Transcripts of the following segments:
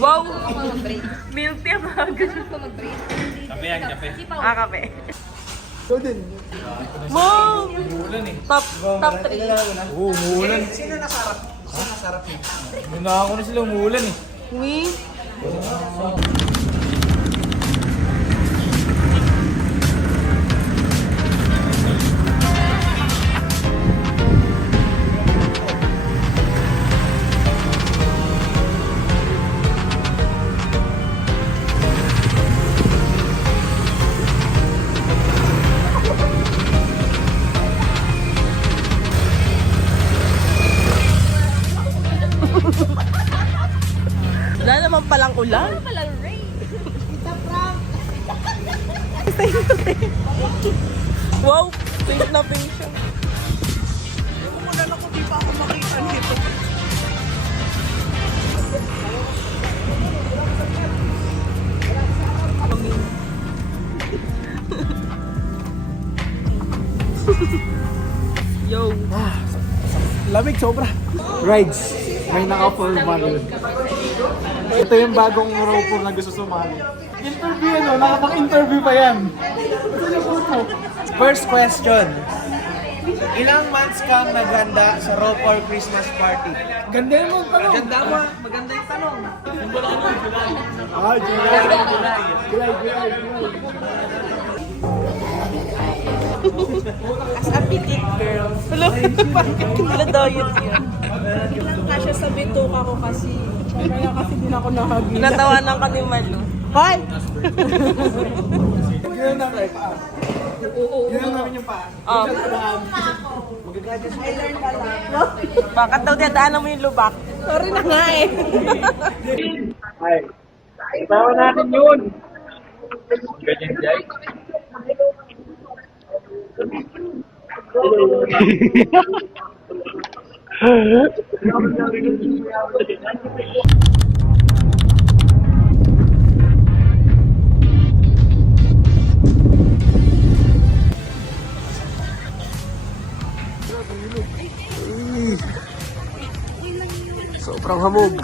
Wow! Milk tea ang mga ganun. Kape yan, kape. Ah, kape. Ikaw din. Mom! Umuulan eh. Top 3. Oo, umuulan. Sino nasarap? Sino nasarap yun? Nunaka na sila umuulan eh. We? Wala naman palang ulan. Wala palang rain. Kita prank. Wow, pink na pink siya. Umulan ako, di pa ako makita nito. Yo. Lamig sobra. Rides. May naka-formal. Ito yung bagong roper na gusto sumali. Interview ano? Nakapag-interview pa yan. First question. Ilang months kang naghanda sa roper Christmas party? Ganda yung tanong. Ganda mo. Maganda yung tanong. July. As a petite girl. Hello, bakit kila diet yun? Lang kasya sa bituka ko kasi. Kaya kasi din ako nahagi. Natawanan ka ni Malu. Hoy! Yun na right. Yun namin yung paa. Bakit daw dadaanan mo yung lubak? Sorry na nga eh. Ay. Itawa natin yun. Ganyan, Jai. Sobrang hamog.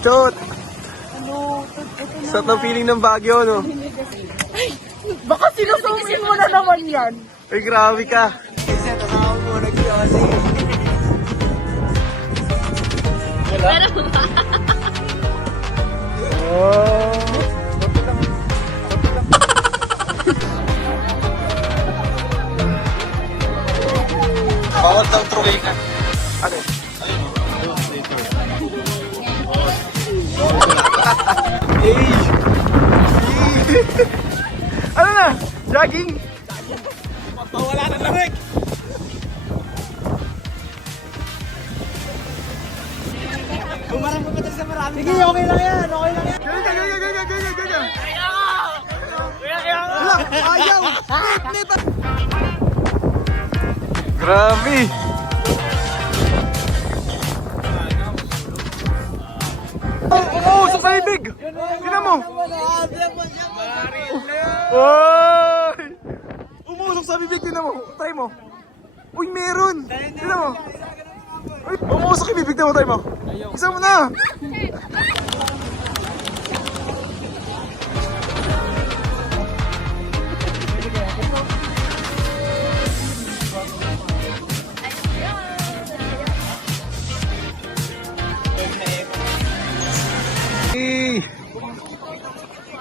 Chot! Sa feeling ng Baguio, no? Baka sinusumin mo na naman yan. Ay, grabe ka. Kasi tanaw mo, nag-yossi. Wala? Oh. Bawat ang truway ka. Ano? Hey! Ano na? Jogging? Wala na lamig! Bumarang mo pa sa marami. Sige, okay lang yan. Okay lang yan. Ganyan. Wala, ayaw! Grabe! Oh, sa paibig! Tingnan mo! Oy! Umusok sa bibig, tingnan mo. Try mo. Uy, meron! Tingnan mo. Uy, umusok yung bibig, tingnan mo. Try mo. Isa mo na!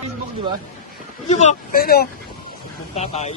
Facebook, di ba? Di ba? Pero, magtatay.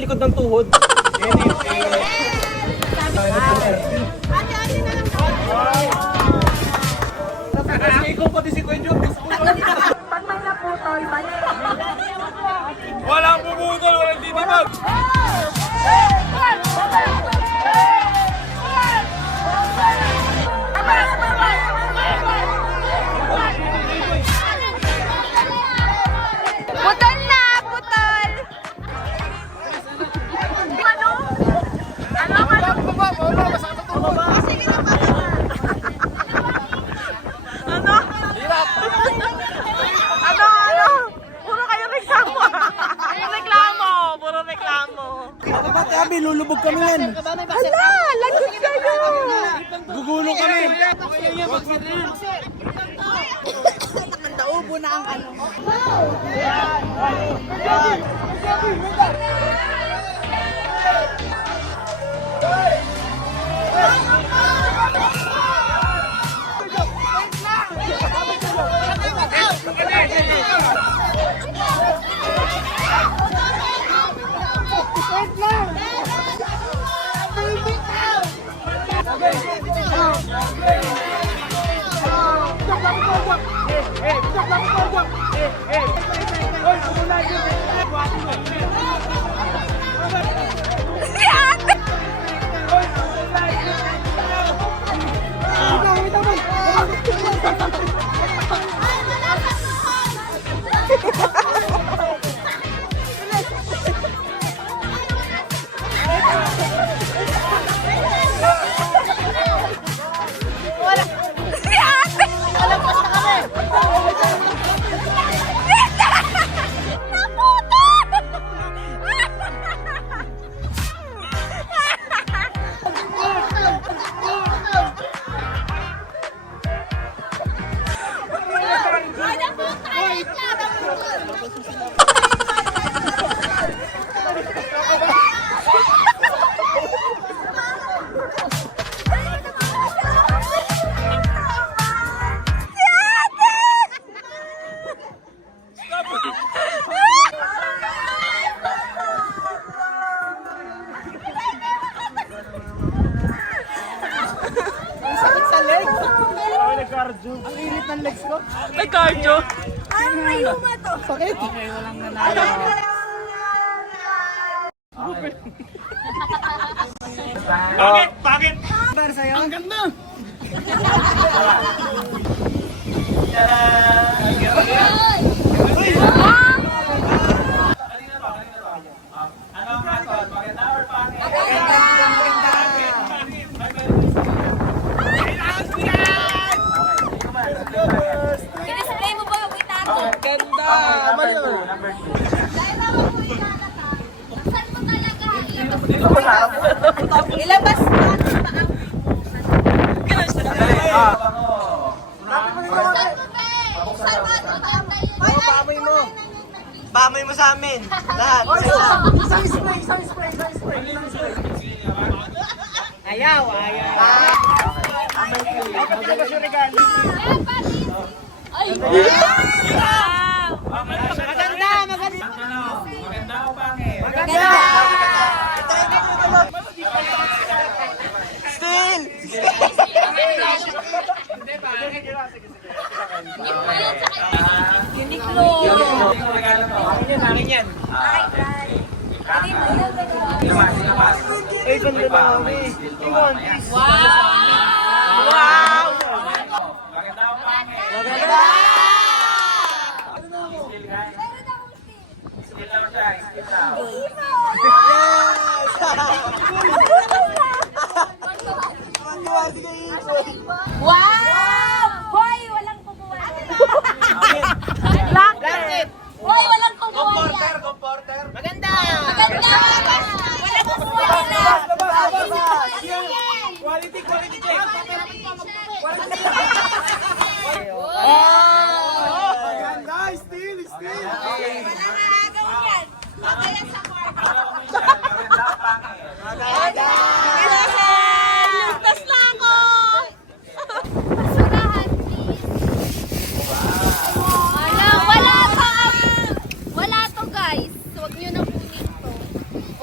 Likod ng tuhod. Ikaw pati si Kuya Jun. Pag may naputol, mali. Walang bubutol, walang titibag! Putol na! Putol! Ano? Ano? Puro kayo reklamo. Puro reklamo. Bakit kami? Lulubog kami yan. Hala! Lagot kayo! Gugulo kami. Naubo na ang ano. Ang init ng legs ko. Nag-cardio. Sakit. Bakit? Para sa'yo. Ang ganda. Kinisplay mo ba yung itago? Ganda. Mali yun. Saan mo talaga? Ilabas mo ang paang Saan mo, be? Saan mo ang Pamoy mo. Pamoy mo sa amin. Lahat. Isang spray. Ayaw. Magkakabas yung regalo. Ay! Maganda. Maganda o pangit? Maganda. Still. Uniqlo! Hangin yan. Ay, ganda na kami. Ingon. Wow! Maganda o pangit? Maganda. Skill daw siya, skill daw. Wow! Hoy, walang kumuha. Blanket! Hoy, walang kumuha. Comporter. Maganda! Maganda! Walang kumuha nila. Quality check. Ganda. Still. Gawin yan. Pagkayan sa kwarto. Maganda o pangit? Ligtas na ako! Basurahan, please. Wala to, guys. Huwag nyo na kunin to.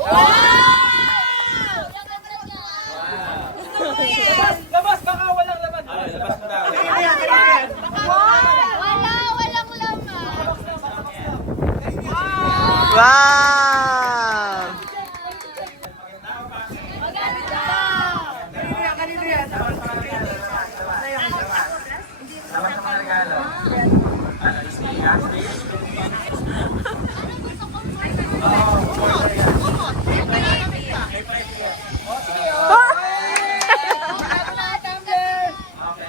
Wow! Gusto ko yan. Labas, baka walang laman. Labas mo daw. Walang laman. Wow! Maganda. Labas mo ng regalo. Ano, stick?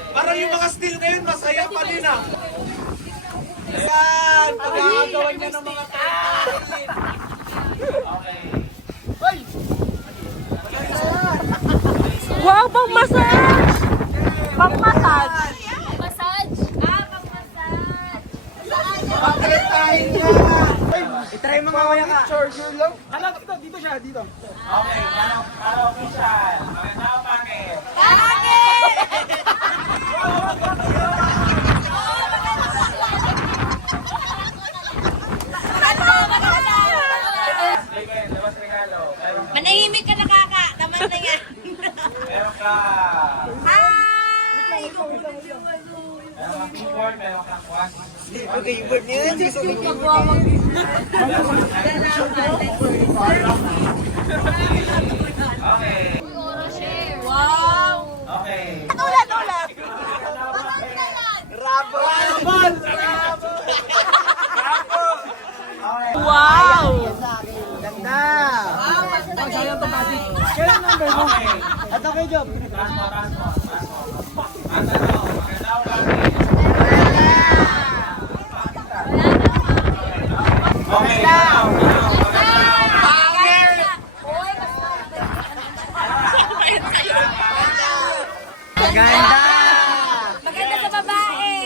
Parang yung mga still ngayon, masaya pa rin ah. Yan! Pag-aagawan niya ng mga Wow, pang massage! Pang massage! Massage? Pang-massage. Pakretahin niya! Itry mo nga ka. Charger lang. Alam, dito siya, dito. Okay, para official. Maganda o pangit? Sige, labas regalo. Manahimik ka na, kaka. Naman na yan. Meron ka. Hi! keyboard, meron kang kwan. Okay, word niyo yun. Okay. Wow! Okay. Ulat! Wow! Ganda. Okay. At okay, Job. Taas mo. Ang tanong, maganda o pangit? Okay. Ganda. Maganda sa babae!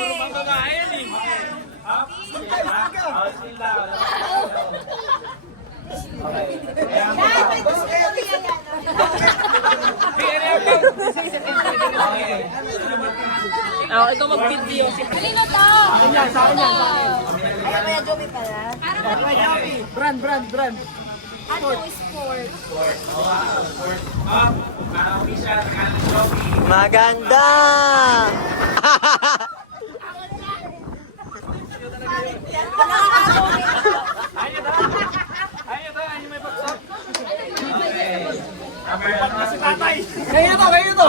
Ako, ikaw mag-video. Kanino to? Sa akin yan. Ay, Kuya Joey pala. Brand. Ano sport? Maganda. Kaya to.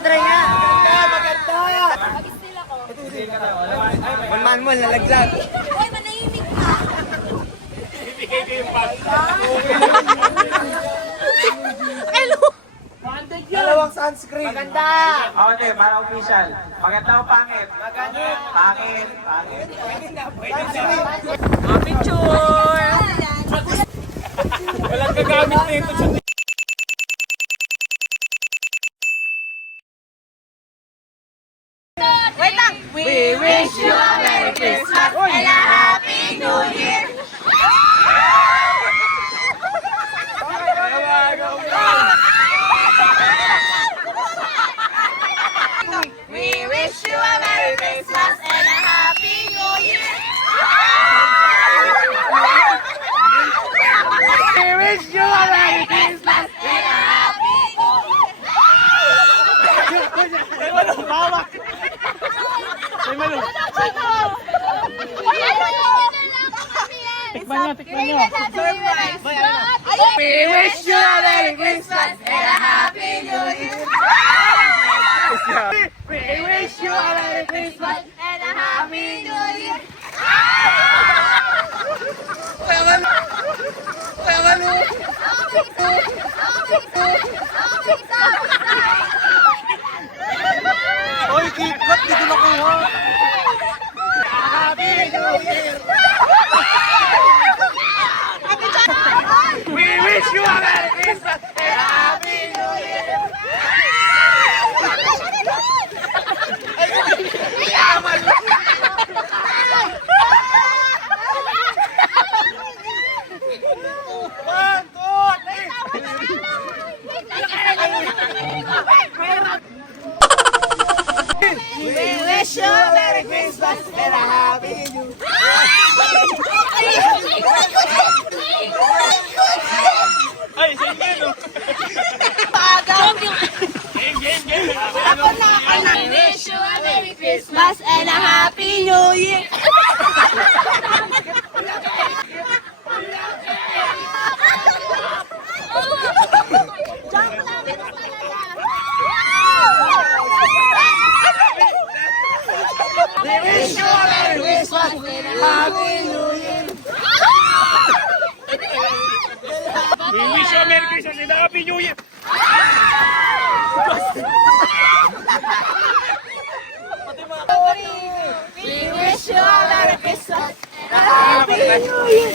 Try nga. Mag-steal ako. Man mo, lalaglag. Uy, manahimik ka! Dalawang sunscreen. Maganda. Okay, para official. Maganda o pangit? Pangit. Picture! Walang gagamit nito. Wait lang! We wish you a Merry Christmas and a Happy New Year! We wish you a Merry Christmas and a Happy New Year! We wish you a Merry Christmas. And a Happy New Year! Tikman nyo. We wish you a Merry Christmas and a Happy New Year! We wish you a Merry Christmas. And a Happy New Year! Oy, kikot, dito nakuha. Happy New Year. We wish you a Merry Christmas and a Happy New Year. One, two, three. We wish you a Merry Christmas and a Happy New Year. Ay, sige no. We wish you a Merry Christmas and a Happy New Year! We wish you a Merry Christmas and a Happy New Year. We wish you a Merry Christmas and a Happy New Year. We wish you a Merry Christmas and a Happy New Year!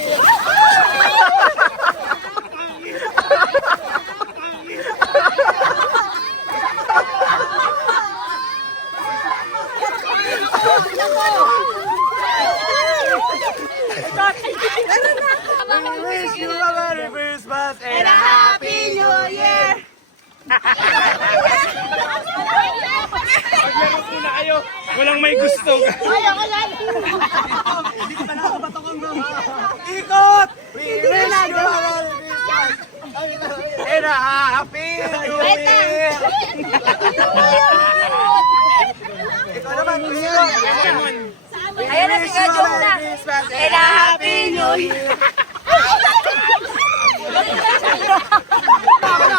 We wish you a Merry Christmas and And a Happy New Year! Maglaro muna kayo. Walang may gusto. Ikot! We wish you a Merry Christmas And a happy New Year! Ikaw naman, Chris. Ayan na si Kajong na. And a happy new year.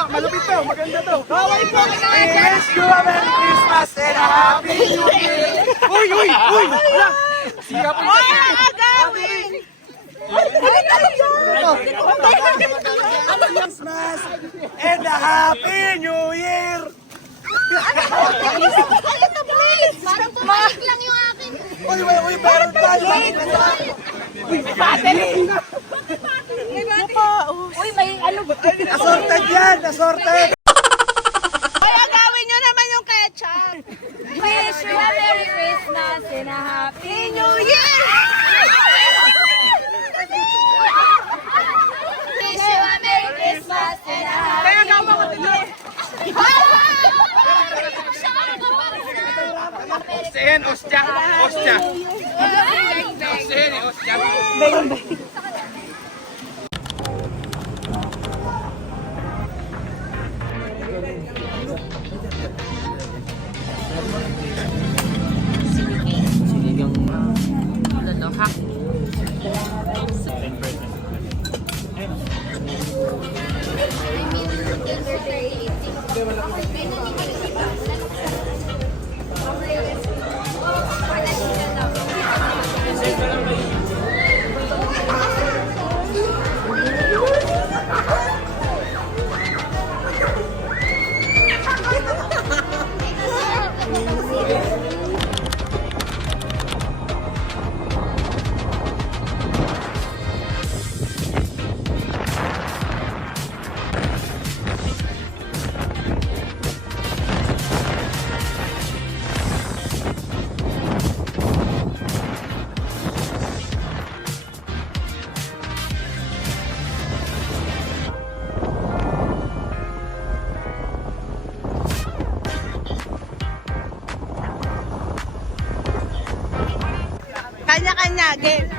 Malupit to, maganda to. We wish you a Merry Christmas and a Happy New Year! Uy, uy, uy! Siya po yung Agawin! Christmas and a Happy New Year! Ano to, please? Parang pumalik lang yung akin. Uy, uy, uy, meron tayo! Uy, may ano ba? Assorted yan! Assorted! Ay, agawin nyo naman yung ketchup. Wish you a Merry Christmas and a Happy New Year! Wish you a Merry Christmas and a Happy New Year! Ostian, Ostia! Ostia! Ostian, Ostia! Kanya-kanya, game.